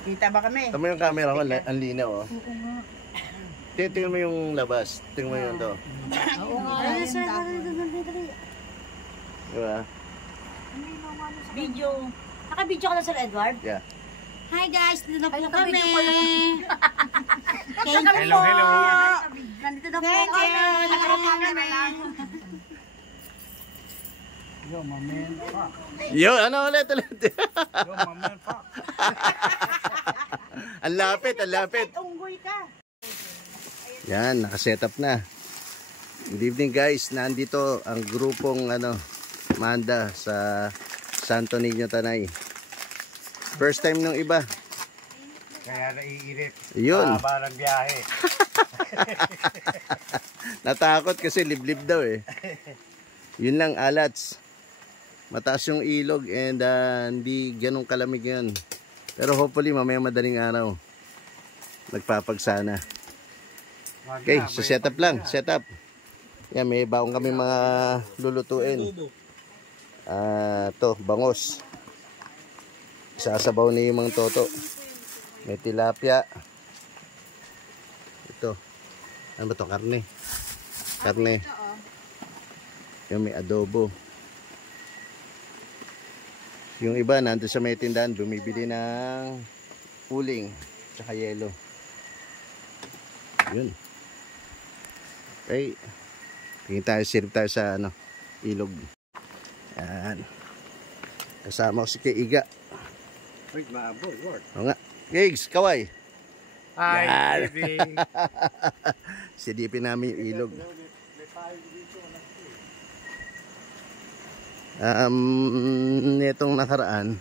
Kita ba kami? Tama yung camera ko, ang linaw oh. Oo nga. Tingnan mo yung labas. Tingnan mo yun to. Oo nga. Diba? Video. Naka-video ka na, Sir Edward? Yeah. Hi guys, dito na po kami. Hello, hello. Nandito na po kami. Nakarating kami. Yo, mamen pa. Yo, ano ulit? Yo, mamen pa. Ang lapit, ang lapit. Unggoy ka. Yan, nakasetup na. Good evening guys, nandito ang grupong Manda sa Santo Niño Tanay. First time nung iba. Kaya naiinip. Yun. Parang biyahe. Natakot kasi liblib daw eh. Yun lang, alats. Mataas yung ilog and hindi ganong kalamig yun. Pero hopefully mamaya madaling araw nagpapagsana. Okay, so setup lang, setup. Yan, may baong kami mga lulutuin. To, bangos. Sasabaw ni Mang Toto. May tilapia. Ito. Ano ba to? Karne. Karne. Yung may adobo. Yung iba nandun sa may tindahan, bumibili ng uling tsaka yelo. Yun. Okay. Tingin tayo, sirip tayo sa ilog. Yan. Kasama ko si Keiga. Wait, maabo, Lord. O nga. Gigs, kaway. Hi, baby. Silipin namin yung ilog. Nitong nakaraan,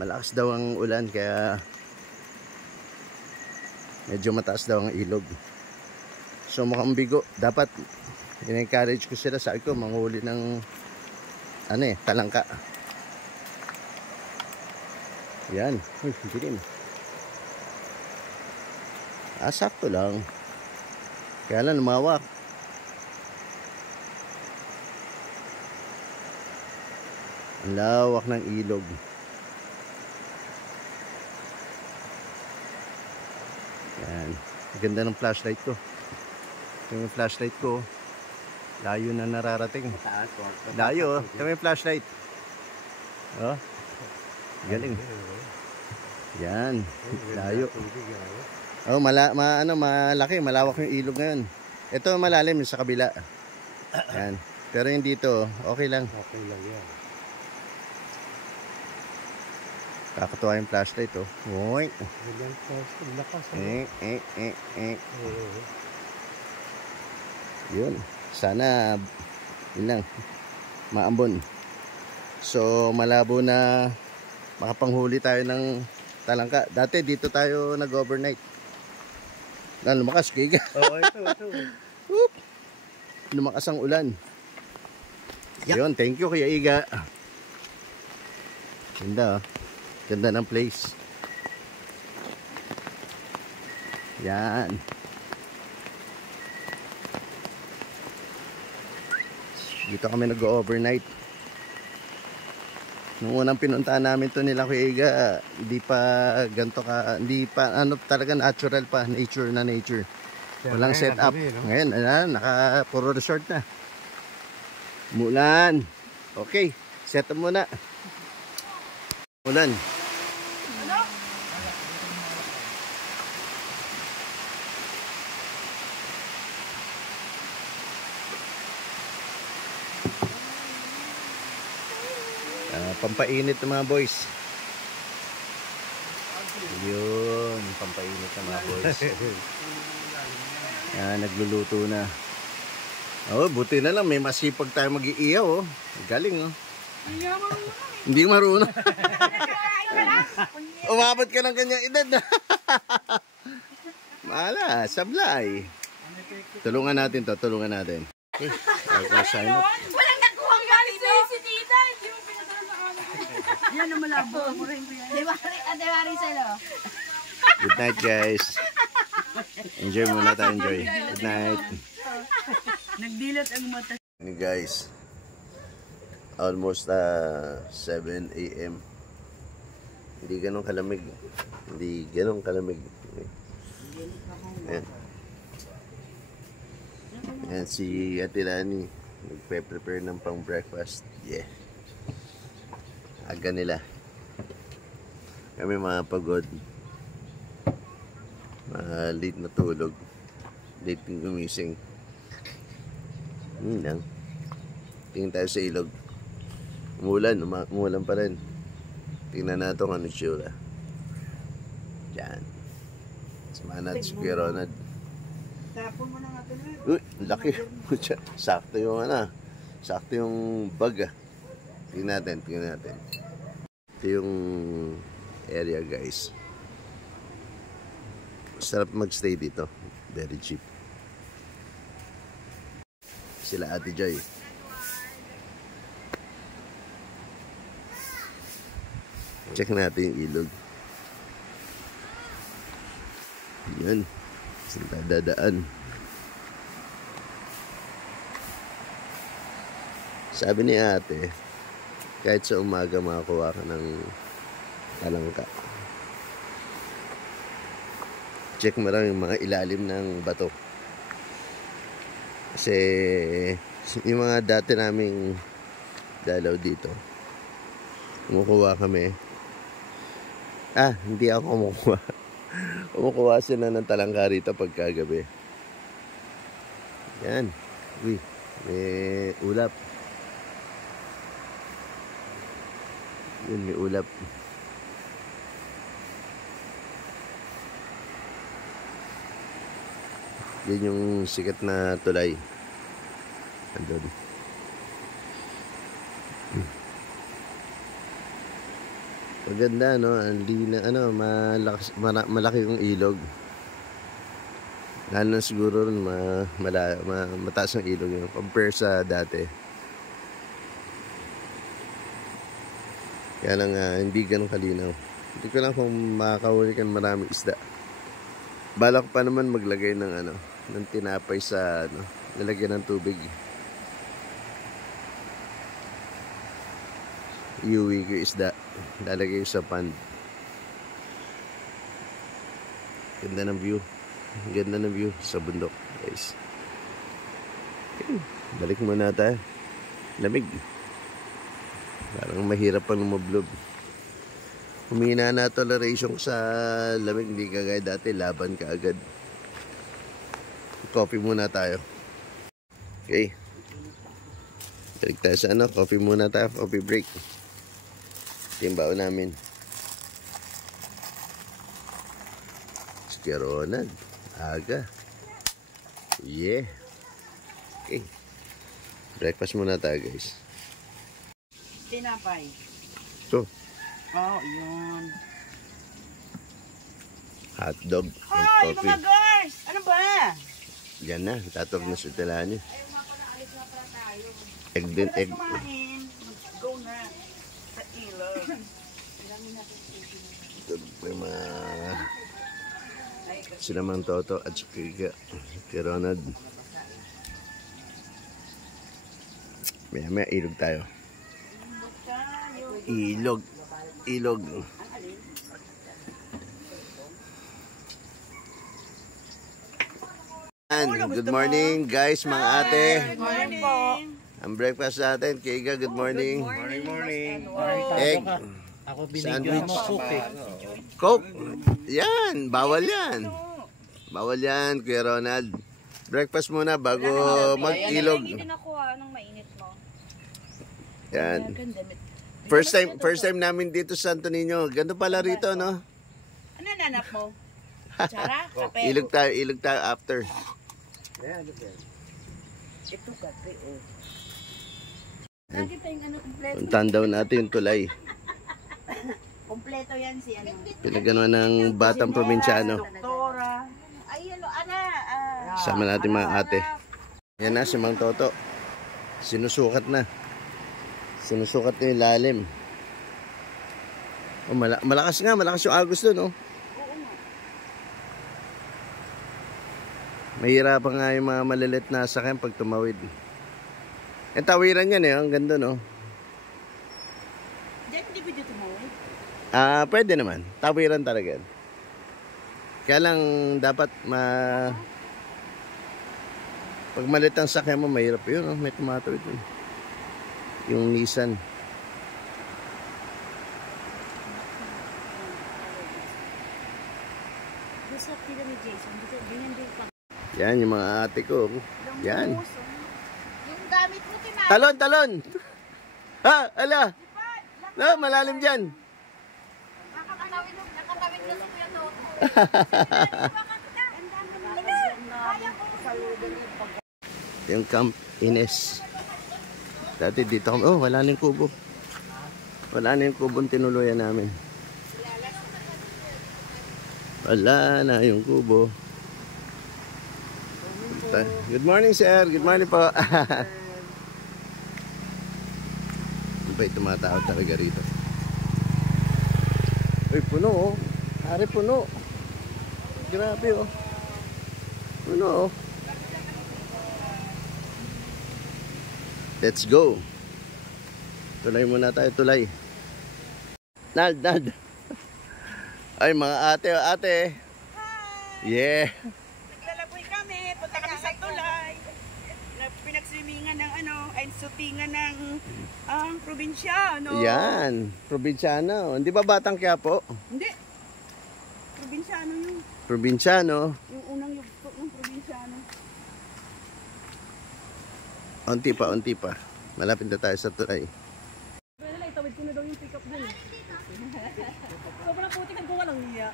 malakas daw ang ulan kaya medyo mataas daw ang ilog. So mukhang bigo. Dapat in-encourage ko sila, sabi ko manghuli ng talangka. Yan. Uy, dilim. Sakto lang. Kaya lang lumawak. Ang lawak ng ilog. Yan. Ganda ng flashlight ko. Yung flashlight ko, layo na nararating. Layo, ito yung flashlight. Oh. Galing. Yan. Layo. Oh, malaki, malawak yung ilog ngayon. Ito malalim yung sa kabila. Yan. Pero yung dito, okay lang. Okay lang yan. Kakatuwa yung flashlight, oh. Oy. Lakas. Yun. Sana, yun lang, maambon. So, malabo na makapanghuli tayo ng talangka. Dati, dito tayo nag-overnight. Lumakas, Kiga. Oo, ito. Whoop. Lumakas ang ulan. Yun, thank you, Kuya Iga. Ganda, oh. Ganda ng place. Yan. Dito kami nag-overnight. Nung unang pinuntahan namin to nila Kuya Iga, hindi pa ganito ka, hindi pa talaga natural pa, nature na nature. Walang setup. Ngayon, puro resort na. Mulan. Okay, setup muna. Mulan. Pampainit ng mga boys. Yun, pampainit ng mga boys. Yan, nagluluto na. Oh, buti na lang may masipag tayo mag-iiyaw, oh. Galing, oh. Hindi marunong. Umabot ka ng kanyang edad na. Mahala, sablay. Tulungan natin to, tulungan natin. Okay, sign up. Walang nakuha ang galing si Tita. Hindi mo pinadala sa amin. Yan ang malabo. Di ba Maricel? Good night, guys. Enjoy muna tayo, enjoy. Good night. Nagdilat ang mata. Guys, almost 7 AM. Hindi ganun kalamig. Hindi ganun kalamig. Ayan. Ayan si Ate Lani. Nagpe-prepare ng pang breakfast. Yeah. Aga nila. Kami mga pagod. Late na tulog. Late din gumising. Yun lang. Tingin tayo sa ilog. Umulan pa rin. Tingnan natin kung ano tsura. Diyan. Samahan natin si Kuya Ronald. Tapon mo na natin na. Uy, laki. Sakto yung sakto yung bag. Tingnan natin. Ito yung area, guys. Sarap magstay dito. Very cheap. Sila Ate Joy. Check natin yung ilog. Yan. Saan tayo dadaan? Sabi ni ate, kahit sa umaga makakuha ka ng talangka. Check mo lang yung mga ilalim ng bato. Kasi yung mga dati naming dalaw dito, kumukuha kami. Hindi ako kumukuha. Kumukuha sila ng talangka rito pagkagabi. Yan. Uy, may ulap. Yun, may ulap. Yan yung sikat na tulay. Andun. Maganda, no? Malaki yung ilog. Lalo na siguro mataas ang ilog yun compare sa dati. Kaya lang hindi ganun kalinaw. Hindi ko lang kung makakahuli ka maraming isda. Balak pa naman maglagay ng ng tinapay sa nilagyan ng tubig. Iuwi ko isda. Lalagay sa pan. Ganda ng view. Ganda ng view sa bundok, guys. Okay. Balik muna tayo. Lamig. Parang mahirap pang lumablob. Humina na toleration sa lamig. Hindi kagaya dati. Laban ka agad. Coffee muna tayo. Okay. Balik tayo sa coffee muna tayo. Coffee break. Timbaw namin. Kuya Ronald. Aga. Yeah. Okay. Breakfast muna tayo, guys. Tinapay. Ito. Oh, yun. Hotdog and Hoy, coffee. mga girls! Ano ba? Yan na. Tatawag na sa Telani. Ayaw nga pala, alis na pala tayo. Egg din, egg. Kumain. Go na. Sa ilog. Ito may mga sinamang toto at saka kay Ronald. Maya ilog tayo. Ilog. Good morning, guys, mga ate. Good morning po. Ang breakfast natin, Kiga, good morning. Morning. Egg. Ako binigyan mo coke. Coke. Yan, bawal yan. Bawal yan, Kuya Ronald. Breakfast muna bago mag-ilog. Hindi nakuha ng mainit mo. Yan. First time namin dito sa Santo Niño. Ganito pala rito, no? Ano nanap mo? Tsara? Kape? Ilog tayo after. Ito kape, oh. Yan. Nakita yung kompleto. Puntahan daw natin yung tulay. Kompleto yan si Pinagano ng batang probinsyano. Doktora. Ay, Sama natin mga ate. Yan na si Mang Toto. Sinusukat na. Sinusukat na yung lalim. Oh, malakas yung agos doon, oh. Mahirapan nga yung mga malilit na sakyan pag tumawid. Tawiran yan, ang ganda, no? Diyan, hindi pwede tumawid. Pwede naman. Tawiran talaga. Kaya lang dapat pag malit ang sakyan mo, mahirap yun. Oh. May tumatawid dun. Yung Nissan. Yan, yung mga ate ko. Yan. Yung gamit mo, tinay. Talon, talon! Ha, ala! No, malalim dyan. Nakatawid na sa kuya Toto. Yung Camp Ines. Dati dito kami. Oh, wala na yung kubo. Wala na yung kubong tinuluyan namin. Wala na yung kubo. Good morning, sir. Good morning po. Ba'y tumatawag talaga rito? Uy, puno oh. Hari puno. Grabe oh. Puno oh. Let's go. Tulay muna tayo, tulay. Nald, Nald. Ay, mga ate, ate. Yeah. Naglalaboy kami, punta kami sa tulay. Pinagswimingan ng ay sutingan ng probinsyano. Yan, probinsyano. Hindi ba Batang Quiapo? Hindi. Probinsyano yung. Probinsyano. Yung unang yugto ng probinsyano. Unti pa. Malapit na tayo sa tulay. Wala, itawid ko na daw yung pick-up dun. Sobrang putik ang walang niya.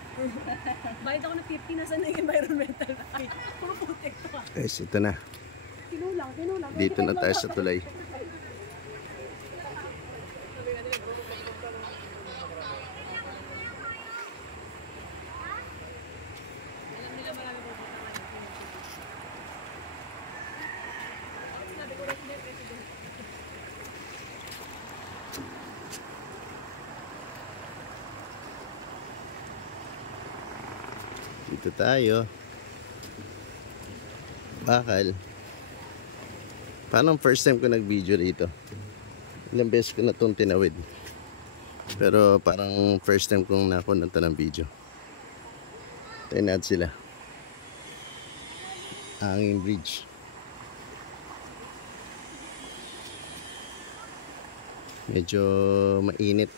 Bayad ako ng 50 na sana yung environmental. Puro putik to ah. Guys, ito na. Kinulang. Dito na tayo sa tulay. Dito tayo. Bakal. Parang first time ko nag-video dito. Ilang beses ko na itong tinawid. Pero parang first time kong nakunanta ng video. Tainad sila. Hanging bridge. Medyo mainit.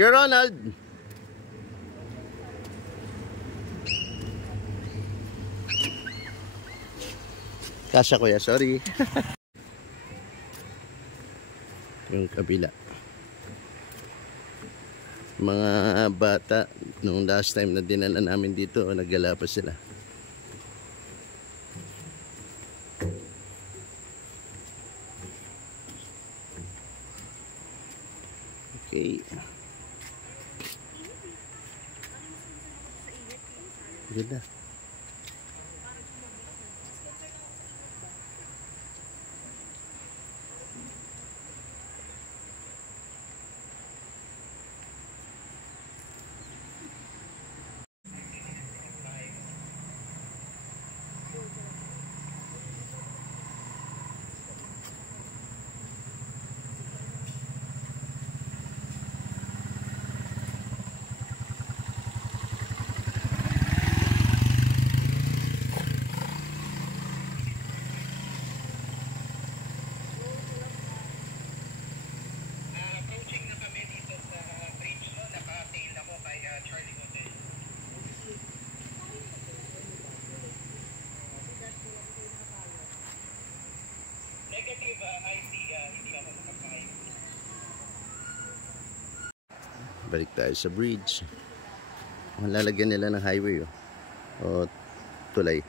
Kuya Ronald! Kasya kuya, sorry. Yung kabila. Mga bata, nung last time na dinala namin dito, naggala pa sila. Okay. Ganda. Balik tayo sa bridge. Lalagyan nila ng highway o tulay.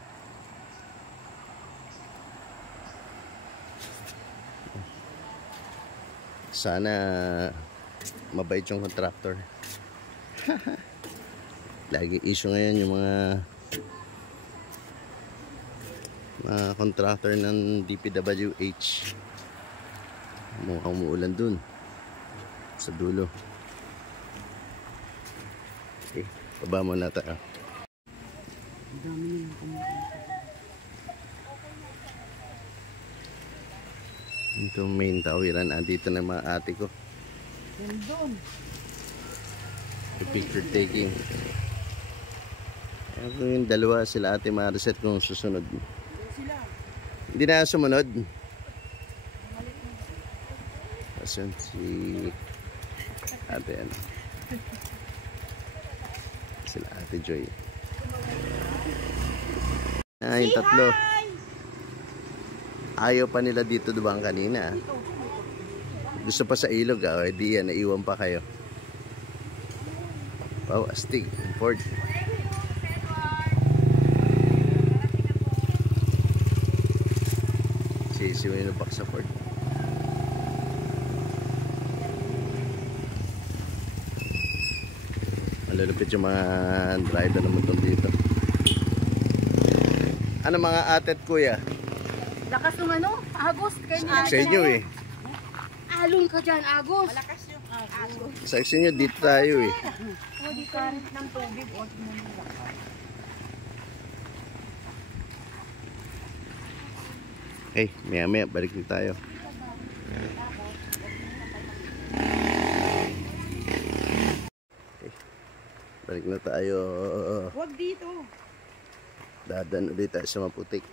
Sana mabait yung contractor. Lagi issue ngayon yung mga contractor ng DPWH. Mukhang umuulan dun sa dulo. Okay, baba muna tayo. Ito main tawiran. Andito na mga ate ko. Doon. Picture taking. Yung dalawa sila ate Mariset kung susunod. Hindi na sumunod. Asan si ate ano? Sila ate Joy. Yung tatlo. Ayaw pa nila dito dubang kanina. Gusto pa sa ilog ah. Di yan, naiwan pa kayo. Wow, astig. Ford. Si Winobak sa Ford. Malalupit yung mga driver ng motor dito. Ano mga atet kuya? Lakas ng ano? Agos. Sa inyo eh. Alon ka dyan, Agos. Malakas yung agos. Sa inyo dito tayo eh. O, di current ng tubig. O, tingnan mo lakas. Eh, maya maya balik na tayo. Okay. Balik na tayo. Huwag dito. Dadan ulit tayo sa Maputik.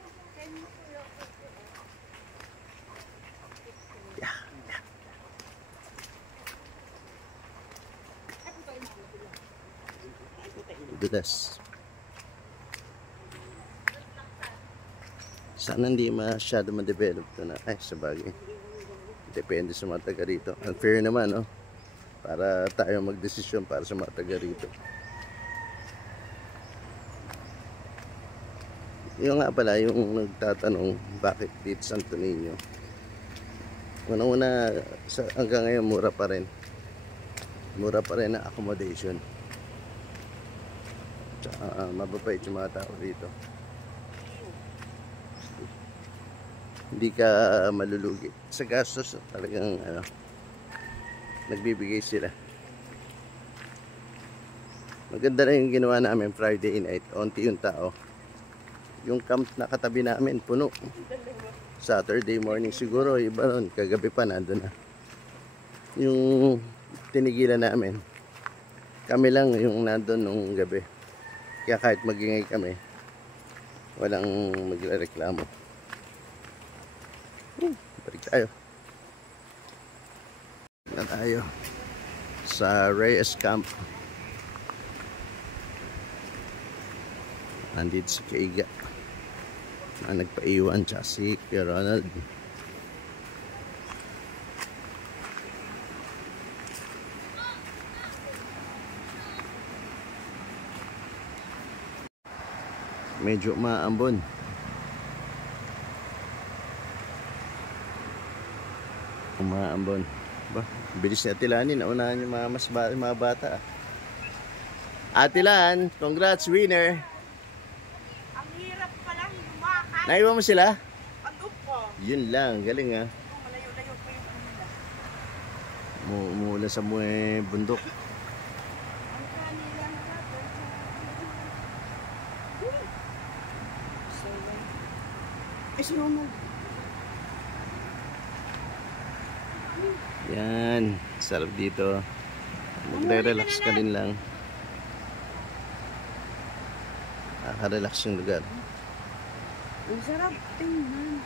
Dudas. Sana hindi masyado ma-develop ito na. Ay, sabagay. Depende sa mga taga rito. Unfair naman, no? Para tayo magdesisyon para sa mga taga rito. Yung nga pala, yung nagtatanong bakit dito Santo Niño. Una-una, hanggang ngayon mura pa rin. Mura pa rin ang accommodation. Mababait yung mga tao dito. Hindi ka malulugi sa gastos. Talagang ano, nagbibigay sila. Maganda na yung ginawa namin Friday night. Onti yung tao. Yung camp na katabi namin puno. Saturday morning siguro iba nun. Kagabi pa nandun na. Yung tinigilan namin, kami lang yung nandun nung gabi. Kaya kahit magingay kami, walang magrereklamo. Balik tayo. Na tayo sa Reyes Camp. Nandito si Kaiga na nagpaiwan siya si Kuya Ronald. Medyo maambon. Umaambon. Ba, bilis ni Atilani. Naunahan yung mga bata. Atilan, congrats winner. Ang hirap pala lumakad. Naiwan mo sila? Ano po? Yun lang, galing ha. Malayo-layo pa yung kanila. Mula sa mga bundok. Ang kanila Yan, sarap dito. Magre-relax ka din lang. Nakaka-relax yung lugar. Ang sarap tingnan.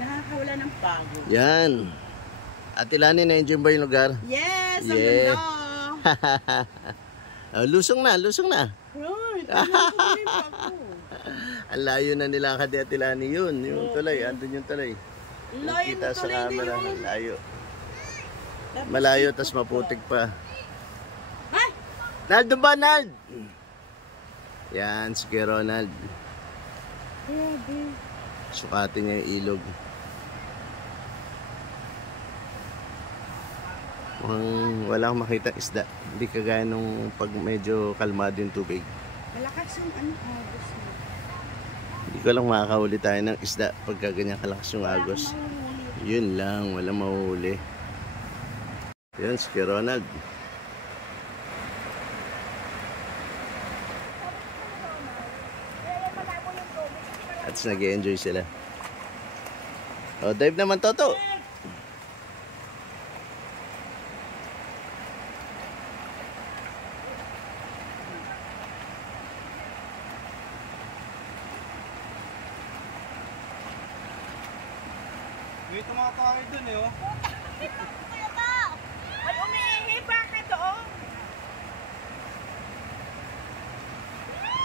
Nakakawala ng pagod. Yan. Atilani, na-enjoy ba yung lugar? Yes! Ang Yeah. ganda! Lusong na, lusong na. Right! Ako. Ang layo na nilakad ni Atilani yun. Yung tulay, andun yung tulay. Layo Kita na sa tuloy din camera, yun. malayo. Malayo, tas maputik pa. Ay! Naldo ba, Nald? Yan, si Kuya Ronald. Grabe. Sukatin niya yung ilog. Wala akong makita isda. Hindi kagaya nung pag medyo kalmado yung tubig. Malakas yung agos mo. Hindi ko lang makakahuli tayo ng isda pagka ganyan kalakas yung agos. Yun lang, walang mahuhuli. Yun, si Kuya Ronald. At nag-enjoy sila. Oh, dive naman, Toto. May tumatawid dun eh, oh. Ay, umiihi. Bakit doon?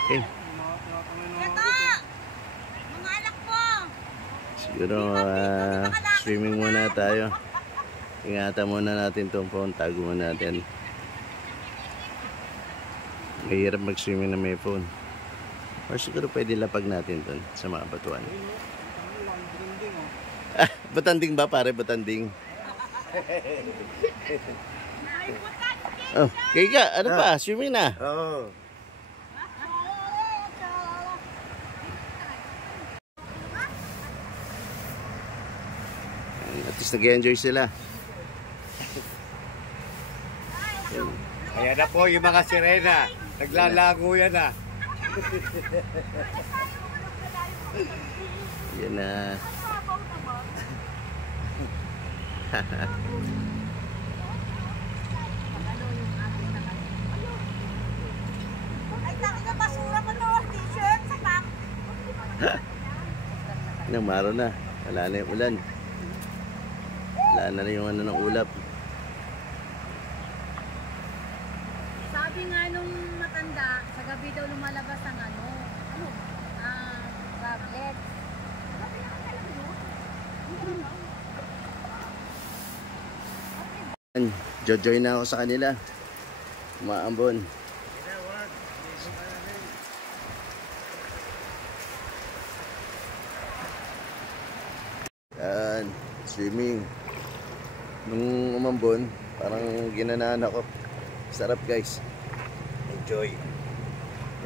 Okay. Ito! Mga anak po! Siguro swimming muna tayo. Ingatan muna natin itong phone. Tago muna natin. Mahirap mag-swimming na may phone. Or siguro pwede lapag natin dun sa mga batuan. Ah, batanding ba pare? Batanding. Oh, kaya ka, ano pa? Swimming na. Oo. At least nag-enjoy sila. Ayan na po yung mga sirena. Naglalago yan ah. Yan na. Ay, taki na basura mo to. T-shirt, sapak. Nang maro na. Wala na yung ulan. Wala na yung ano ng ulap. Sabi nga nung matanda, sa gabi daw lumalabas ang tablet. Jojoy na ako sa kanila. Maambon. Yan, swimming. Nung umambon, parang ginanaan ako. Sarap guys. Enjoy.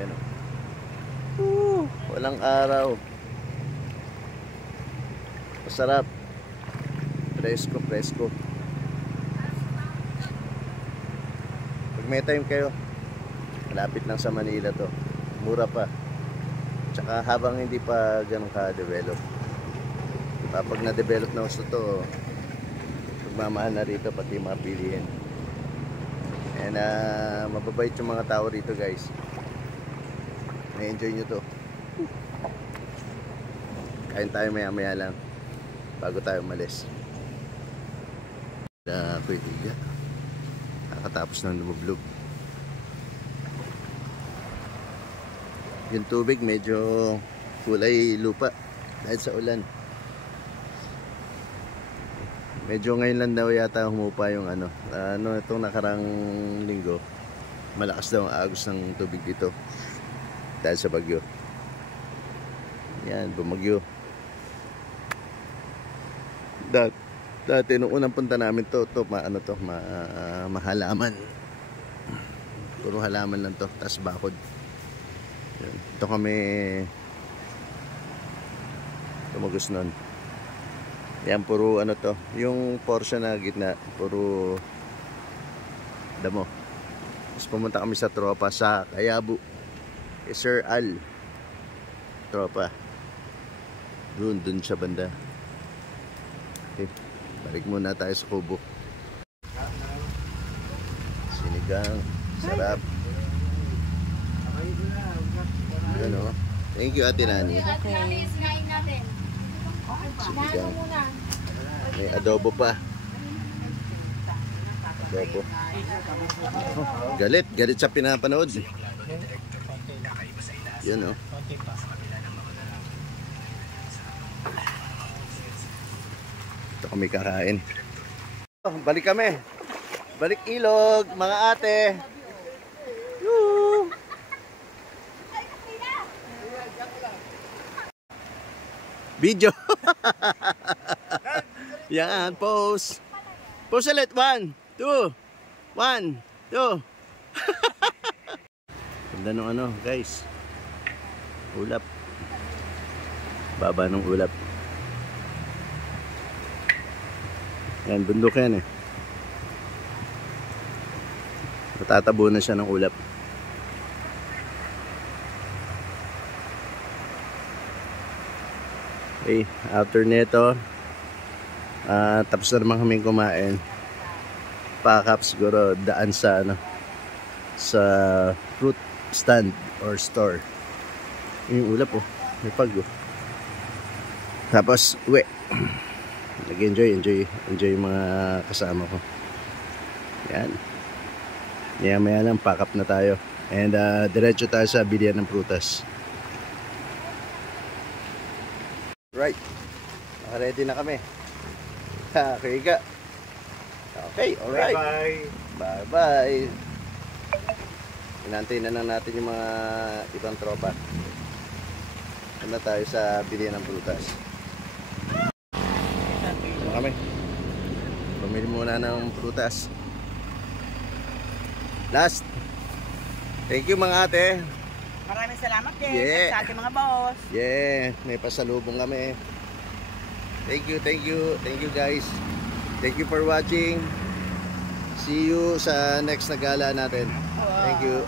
Yan o. Walang araw. Masarap. Presko, presko. Pag may time kayo, malapit lang sa Manila to. Mura pa. Tsaka habang hindi pa ganun ka-develop. Pag na-develop na gusto to, magmamahal na rito pati mga bilihin. And mababait yung mga tao rito guys. Na-enjoy nyo to. Kain tayo maya maya lang bago tayo umalis. Kuya Higa, kakatapos ng lumublog. Yung tubig medyo kulay lupa dahil sa ulan. Medyo ngayon lang daw yata humupa yung itong nakarang linggo. Malakas daw ang agos ng tubig dito dahil sa bagyo. Yan, bumagyo. Dati nung unang punta namin mahalaman. Puro halaman lang to, tas bakod. Yan. Ito kami tumagos nun. Yan, puro yung portion na gitna, puro damo. Tapos pumunta kami sa tropa sa Kayabu. Sir Al. Tropa. Dun sa banda. Okay. Balik muna tayo sa Kubo. Sinigang. Sarap. Ano? Thank you, Ate Nani. Sinigang. May adobo pa. Adobo. Galit sa pinapanood. Yun o. Ito kami kakain. Balik kami. Balik ilog, mga ate. Yoo! Video. Yan, pose. Pose ulit. 1, 2. 1, 2. Ganda nung guys. Ulap. Baba ng ulap. Yan, bundok yan eh. Matatabo na siya ng ulap. Okay, after nito, Tapos na naman kami kumain. Pack up siguro daan sa sa fruit stand or store. Yung ulap may pag Tapos uwi. Nag-enjoy yung mga kasama ko. Yan. Maya lang pack up na tayo. And diretso tayo sa bilihan ng prutas. Right. Naka-ready na kami. Okay ka. Okay, alright. Bye-bye. Inantay na lang natin yung mga ibang tropa. Ano tayo sa bilihan ng prutas. Ano kami? Bumili muna ng prutas. Last. Thank you mga ate. Maraming salamat din Yeah. sa ating mga boss. Yeah, may pasalubong kami. Thank you guys. Thank you for watching. See you sa next na gala natin. Thank you.